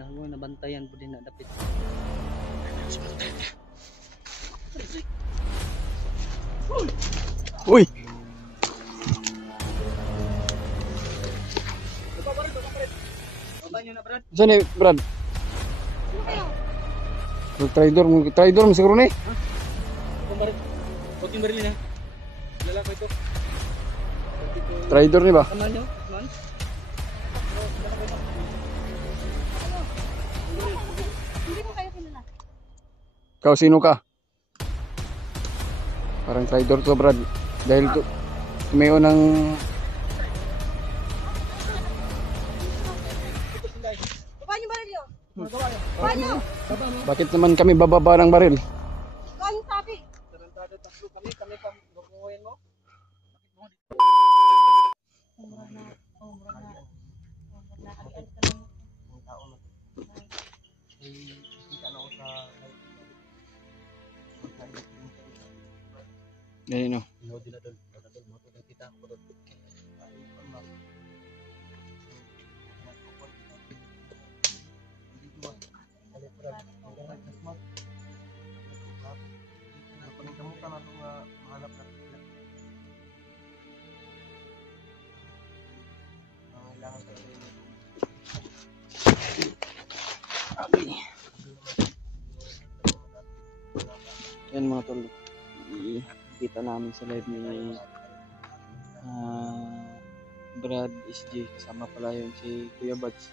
Nahangong nabantayan po din na dapit. Uy! Saan eh, Brad? Traidor mo siguro na eh. Huwag yung baril na. Lalaki ito. Traidor ni ba? Tama nyo, man? Hindi ko kayo kilala. Ikaw sino ka? Parang traidor to Brad. Dahil to, may unang Baba niyo baril yun. Baba niyo. bakit naman kami bababa ng baril? Ikaw yung sabi. Tarantado tatlo kami pa guguhin mo. Umrag na. Ang tao na. Kita na ako sa Yan no. Hinodi na doon. Matulog kita. Yan mga tol. Kita namin sa live ni Brad SG, kasama pala yung si Kuya Buds.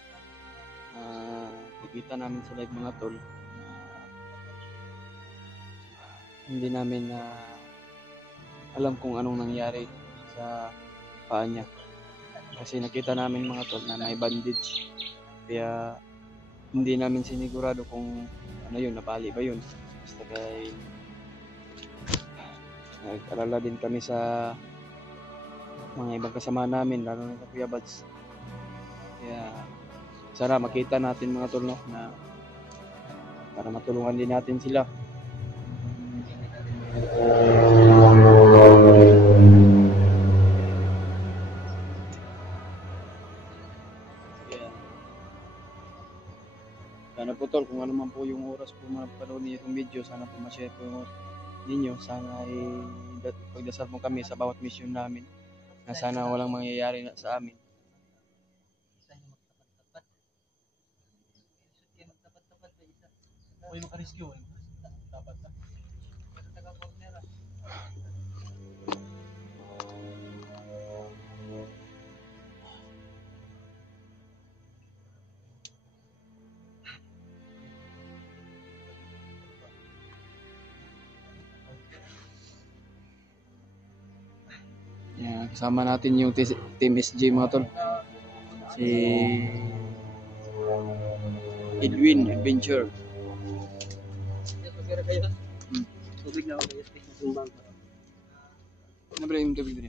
Nakita namin sa live mga tol. Hindi namin alam kung anong nangyari sa paa niya. Kasi nakita namin mga tol na may bandage. Kaya hindi namin sinigurado kung ano yun, napali ba yun. Basta kay nag-alala din kami sa mga ibang kasama namin, lalo na sa Kuya Buds. Kaya sana makita natin mga tol, no, na para matulungan din natin sila. Sana po tol, kung ano man po yung oras po mapanood niyo itong video, sana po ma-share po yung ninyo. Sana ay pagdasal mo kami sa bawat mission namin, na sana walang mangyayari na sa amin. Uy, makarescue. Dapat na. Yan, kasama natin yung Team SG mga tol. Si Edwin Adventure. Tubig na ako kaya stick na sumbang. Ano ba yung tubig din?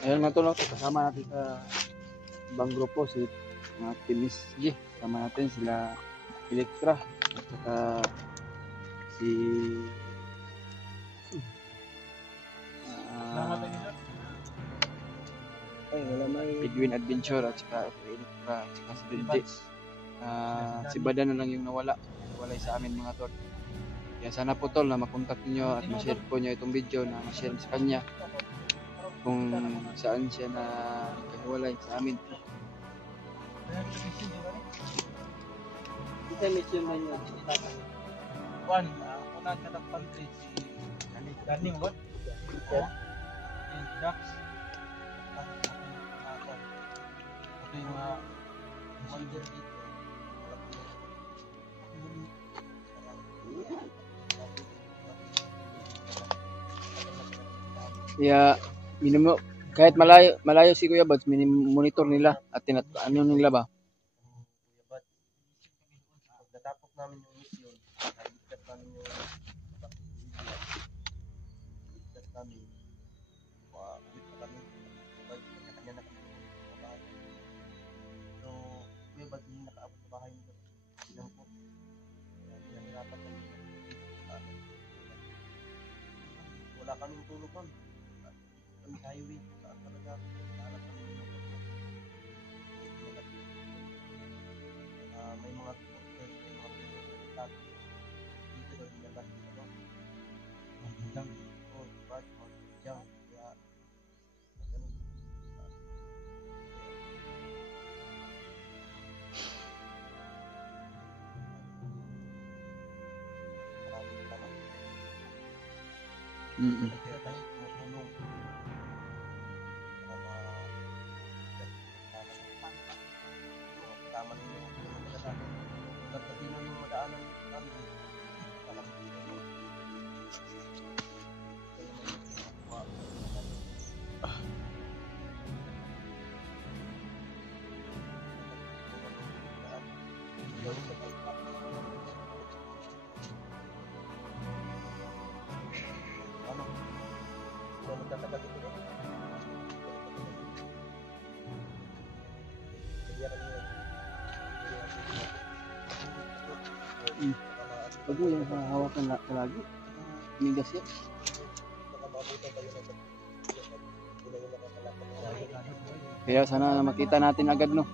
Ayan mga tol, kasama natin sa ibang grupo si mga Team SG. Kasama natin sila Electra at saka si Edwin Adventure at saka Electra at saka si Benji. Si Bada na lang yung nawala sa amin mga tol. Kaya sana po tol na makontak niyo at ma-share po niyo itong video, na ma-share sa kanya kung saan siya na nagkahiwalay sa amin. Kita mission na yun. Juan, unang katakpan si Danny what? And Dax. Ito yung mga wonder dito. Kaya kahit malayo si Kuya Buds, monitor nila at ano nila ba? Pagkatapos namin yung mission, nalikat namin yung nalikat namin. Ulit na kami. Kanya na kami sa bahay. So, Kuya Buds hindi nakaabot sa bahay nito. Silang po. Pinahirapan kami. Wala kaming tulog nun. Kami sa highway. Saan talaga? Nahanap kami. Kaya tayo tumutulong para kasama ninyo yung mga natin. Hanggang sa sino yung madaanan namin. Para makita nyo. Kaya naman yung mga ano? Kung magtatagal ito na. Pag mo yung hawakan lagi. Migas yan. Kaya sana makita natin agad, no?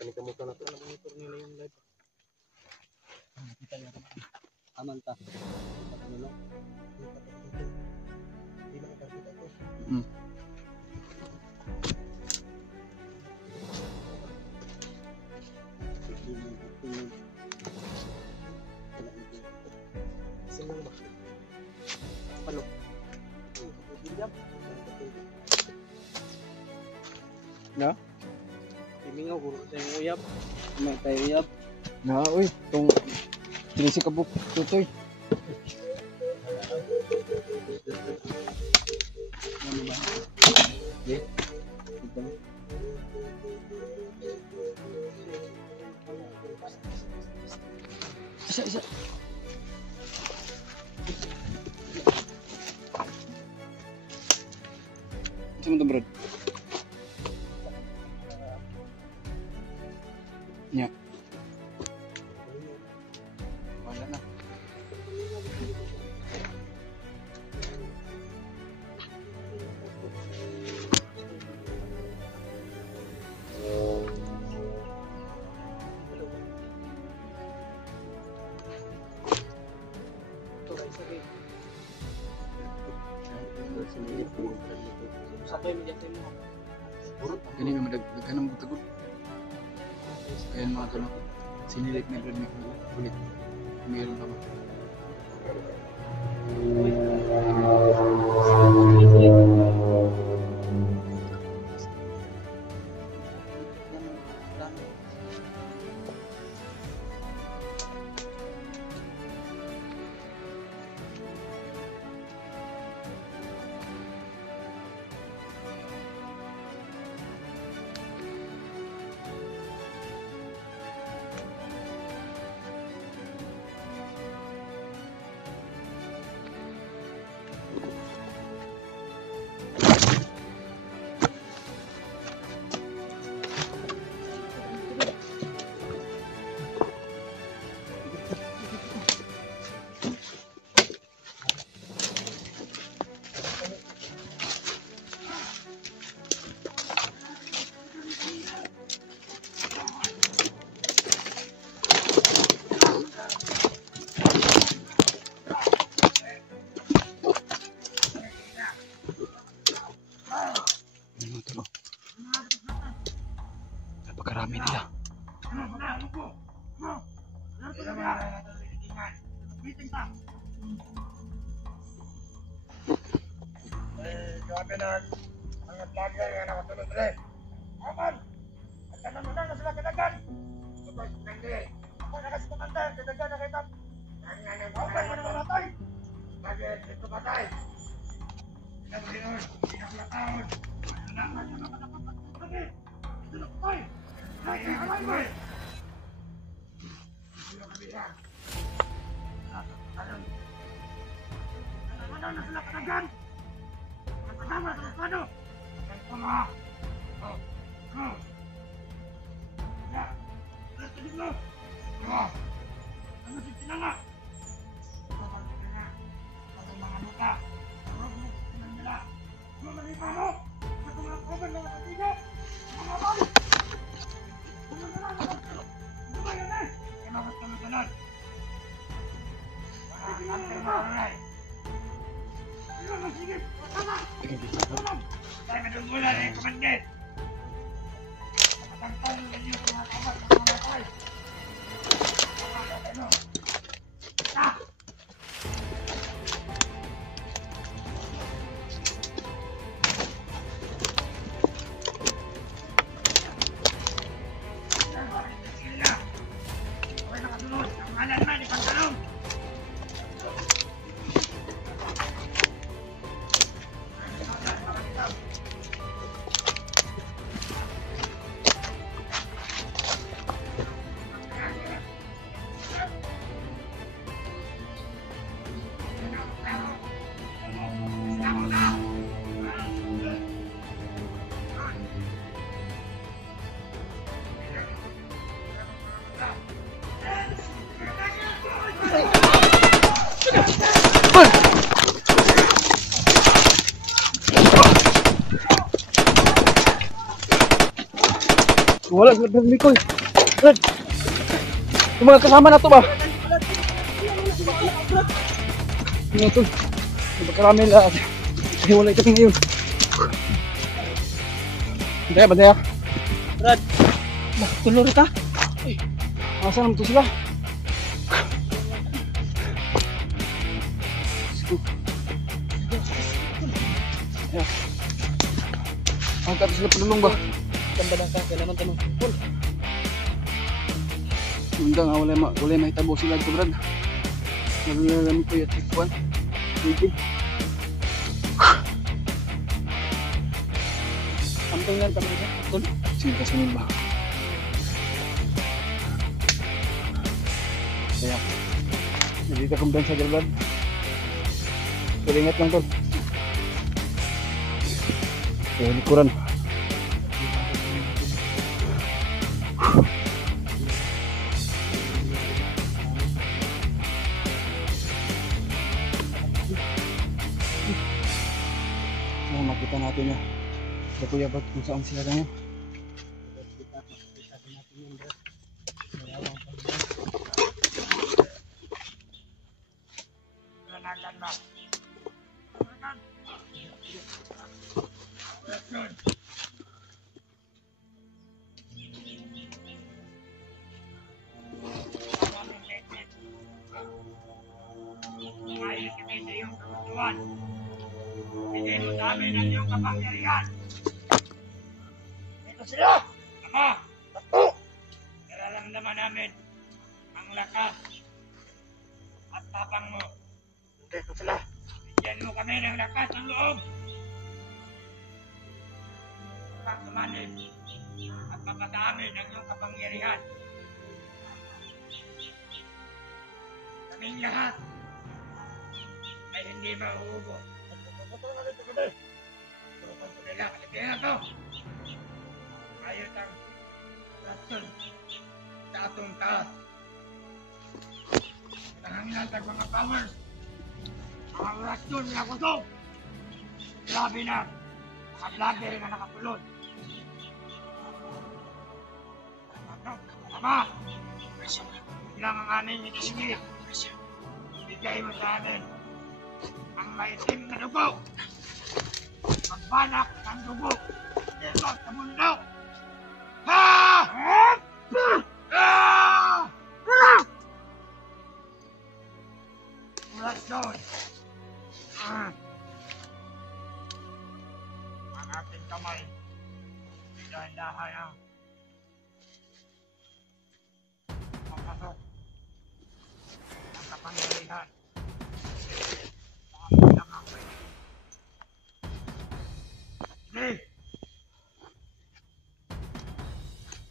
Panikamutan na ito. Nag-monitor nila yung live. Aman ta. Ano lang? Hindi na makakita ito. Sino ba? Palo. Na? Imingaw ko sa yung uyap. May tayo iyap. Na, uy. Itong sinisi ka po, tutoy. Ano ba? Okay. Isa. Isa mo ito, Brad. Ya. Wala na. Sabay mo dyan mo. Kani may madagdagan ng butagod. Ayan mga tulong. Sinilit na rin ulit. Mayroon pa ba? Napakarami nila. Grabe na mga vlogger nga nakatulog rin. Aman! At kanang-unang na sila kadagan. Kapag hindi, ako na kasi kumanda, kadagan na kita. Okay, mo naman natay. Bakit ito patay? Pinag-iyon, pinaklakaon. Kailangan nyo naman ako patay. Ito na patay. Lagi, alay mo eh. Ito na kabila. Kanang-unang na sila kadagan. Kasama sa ano? Ito na. Ya. Ito na. Ano si Sinanga? Ang mga luka. Ang mga sinang nila. Ano manipano? Ito mga koban ng katigo. Mga balo. Ano na lang? Ano ba yan eh? Kailangan kami galan. Ang termaray. Ano na sige? Kasama! Tayo madunggulan eh, komandit! Matangtang ninyo sa mga kamat ng mga matay! Wala sa Brad Mikoy. Brad. Yung mga kasama na to ba? Ano to? Magkarami lahat. Ay, wala ito ngayon. Bandaya, bandaya. Brad, tulor ka? Asan naman to sila? Ayan. Ang tapos sila panulong ba? Ganda lang ka, kailangan tanong. Hanggang wala mahitabo sila ito, Brad. Nalalamit ko yung tikwan. Sige. Sampung yan kami sa tol. Sige, kasunod ba? Kaya, nandito kong Ben sa Brad. Pero ingat lang, tol. Kaya likuran. Makita natin na sa Kuya Bert kung saan sila ngayon. Bigay mo sa amin ang iyong kapangyarihan. Ito sila, Ama, Tato. Nararamdaman namin ang lakas at tapang mo. Ito sila. Bigyan mo kami ng lakas ng loob. Pagkamanin at mapataamin ang iyong kapangyarihan. Kaming lahat ay hindi mauubos. Nila, kaya ito. Ayot ang rason sa atong taas. Nangangilan mga powers. Ang rason na gusto. Grabe na. Mga vlogger na nakapulot. Ama, ilang ang aming itinigil. Bigay mo sa amin ang maitim na dugo. Magbanak ng dugo dito sa mundo. Ha! Mula doon. Ang ating kamay. Dahan-dahan ang papasok ang kapangyarihan. Hindi!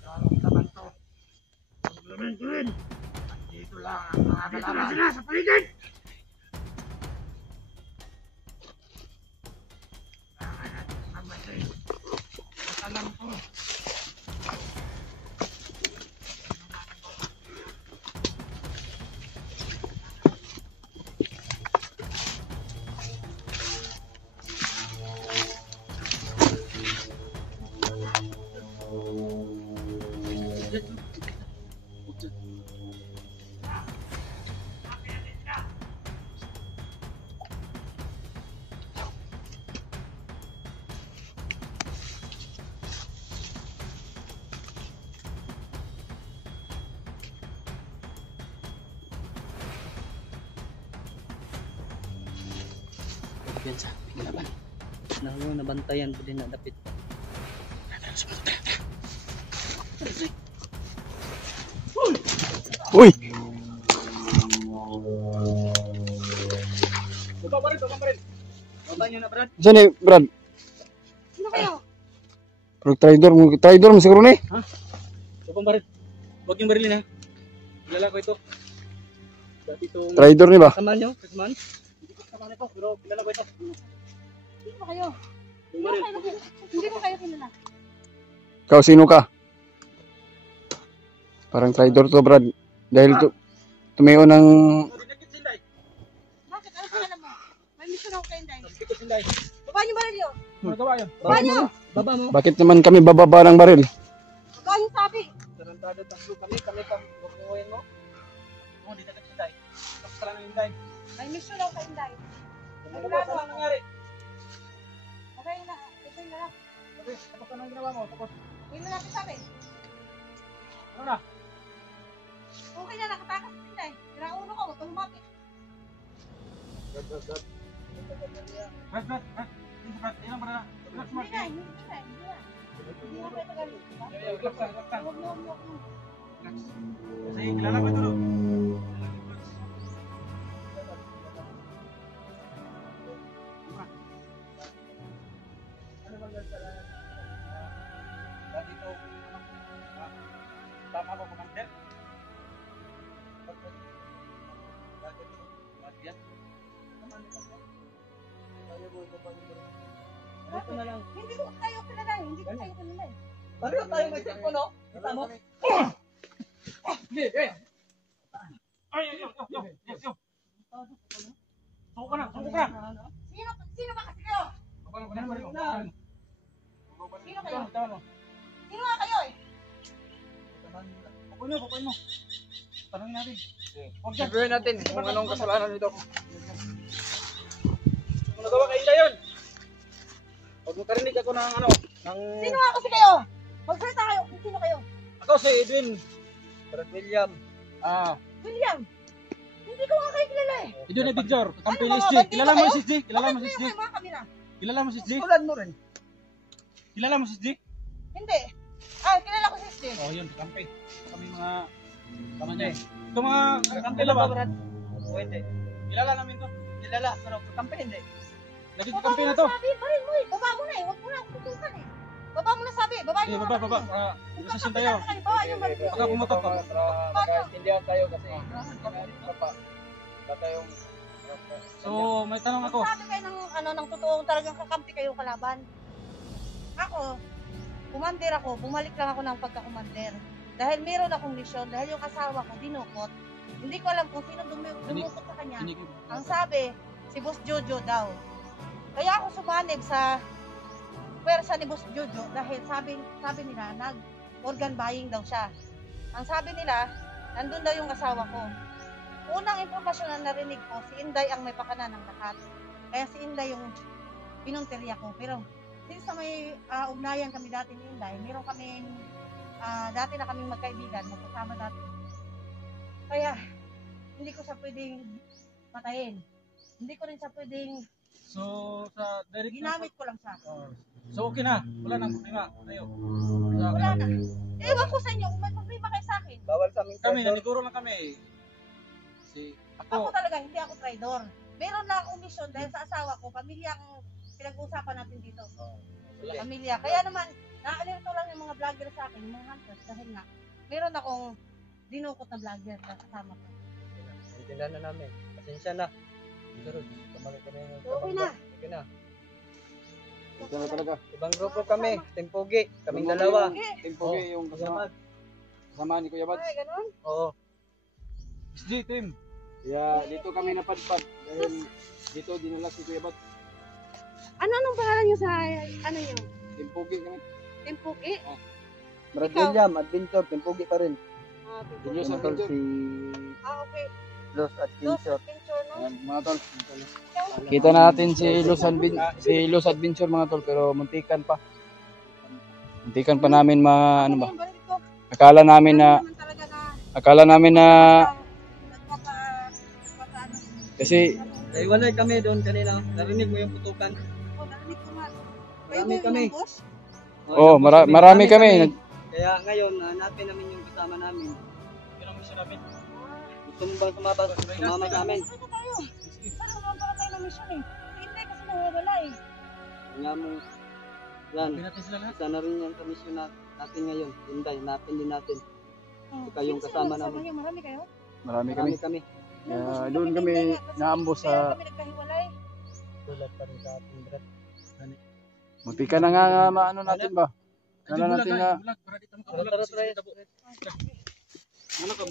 Lalong naman to. Implementuin! Dito lang ang mga kalaban sila sa paligid! Kailangan natin magmasin. At alam ko, kapiyansa. Kinaban. Nalo nabantayan ko din na dapit. Uy! Baba pa rin. Baba niyo na, Brad. Saan eh, Brad? Sino kayo? Pero traitor mo siguro na eh. Baba pa rin. Huwag yung barilin, ha. Kilala ko ito. Dati itong... Traitor ni ba? Kasamaan nyo? Kasamaan? Hindi ko kasamaan ito, pero kilala ko ito. Sino kayo? Hindi ko kayo kilala. Ikaw, sino ka? Parang traitor to, Brad. Dahil tumayo ng... Bakit? Ano pangalan mo? May mission ako kayo, Day. Sikot yung dahil. Baba niyo barilyo. Magawa yun. Baba niyo. Baba mo. Bakit naman kami bababa ng baril? Baba yung sabi. Tarantado tatlo kami pang bubuhayin mo. Oo, di tagat si Day. Tapos ka lang ng Day. May mission ako kayo, Day. Ano ba? Saan ang nangyari? Okay na. Ito na lang. Okay, tapos ka nang ginawa mo. Tapos, Hindi na natin sabi. ano na? Okay na, nakatakas din, Day. Kirauno ko, huwag ka lumapit. Brad. Ilan ba na? Hindi na, hindi na. Hindi na kayo tagal. Relax lang. Huwag mo. Kasi kilala ko ito. Ano bang kasalanan? Dati ito, tama ko, Commander? Dati ito, Matias? Dito na lang. Hindi ko kayo kilala. Hindi ko kayo kilala. Pareho tayo may cellphone, no? Kita mo? Ay, yo. Suko ka na. Sino ba kasi kayo? Sino kayo? Sino nga kayo eh? Papuin mo. Tanongin natin. Sabihin natin kung anong kasalanan nito. Kung nagawa kayo yun. Huwag mo karinig ako ng ano. Sino nga kasi kayo? Magsalita kayo. Sino kayo? Ako si Edwin. Brad William. William. Hindi ko nga kayo kilala eh. Edwin na Victor. Kampi Ano, ni mga SG. bandito Kilala mo kayo? si SG? Kilala mo si Bakit SG? kayo mga kamera? Kilala mo si SG? Tulad mo rin. Kilala mo si SG? Hindi. Kilala ko si Steve. Oh, yun. Kampi. Kami mga kamanya eh. Ito mga kampi lang ba? Pwede. Kilala namin to. Kilala. Pero kampi hindi. Naging kampi na to. Sabi, baril mo eh. Baba mo na eh. Huwag mo na ako tutukan eh. Baba mo na sabi. Baba Sige, niyo. baba. Kung Desisyon tayo. kakapilala kayo, baba niyo baril niyo. Baka pumotok ka. Nagkaintindihan tayo kasi baka yung So, may tanong ako. Sabi kayo ng totoong talagang kakampi kayo kalaban. Ako, kumander ako. Bumalik lang ako ng pagka-kumander. Dahil meron akong misyon. Dahil yung asawa ko, dinukot. Hindi ko alam kung sino dumukot sa kanya. Ang sabi, si Boss Jojo daw. Kaya ako sumanib sa pwersa ni Boss Jojo dahil sabi nila, nag-organ buying daw siya. Ang sabi nila, nandun daw yung asawa ko. Unang impormasyon na narinig ko, si Inday ang may pakana ng lahat. Kaya si Inday yung pinunteriya ko. Pero since na may ugnayan kami dati ni Inday, meron kaming dati na kaming magkaibigan, magkasama dati. Kaya hindi ko siya pwedeng patayin. Hindi ko rin siya pwedeng So, sa direct ginamit ko lang siya. So, okay na. Wala nang problema. Tayo. Wala na. Ewan ko sa inyo, kung may problema kayo sa akin. bawal sa amin. Kami, naniguro lang kami. Si Ako ako. talaga, hindi ako traidor. Meron na akong mission dahil sa asawa ko, pamilya ang pinag-uusapan natin dito. Pamilya. Kaya naman, naalirito lang yung mga vlogger sa akin, yung mga hunters, dahil nga, meron akong dinukot na vlogger na kasama ko. Tindahan na namin. Pasensya na. Pero, kamali ka na yung Okay na. Okay na. Ito na talaga. Ibang grupo kami. Timpogi. Kaming dalawa. Okay. Timpogi yung kasama ni Kuya Bats. Ay, ganun. Oo. SG team. Kaya dito kami napadpad dahil dito dinala si Kuya Bats. Anong pangalan nyo sa, nyo? Timpogi kami. Timpuki? Brad Ikaw? William, adventure. Timpogi pa rin. Diyos Timpuki. ang tol. Si Okay. Los Dos Adventure. adventure, no? Ayan, mga tol. Kita natin si Los Adventure mga tol pero muntikan pa. Muntikan pa namin ano ba? Yung baril ko, Akala namin na naman talaga na akala namin na nagpapa, ano, Kasi Naiwalay kami doon kanina. Narinig mo yung putukan. Oh, narinig ko nga. Marami kami. marami kami. Kaya ngayon, hanapin namin yung kasama namin. Yun ang gusto namin. Gusto mo bang sumama sa amin? Ano tayo? Parang naman tayo ng mission eh. Hindi kasi nawawala eh. Nga mo, yan. Pinatay sila lahat. Isa na rin yung kamisyon natin ngayon. Hinday, hanapin din natin. Oh, Ikaw yung sino kasama namin. namin. Marami kayo? Marami kami. Marami kami. Kaya doon kami naambos Kaya sa kami nagkahiwalay. Tulad pa rin sa ating brad. muntika na nga maano natin ba? Kala natin na Bulag, para dito mo Tara, tara, tara. Ano ka?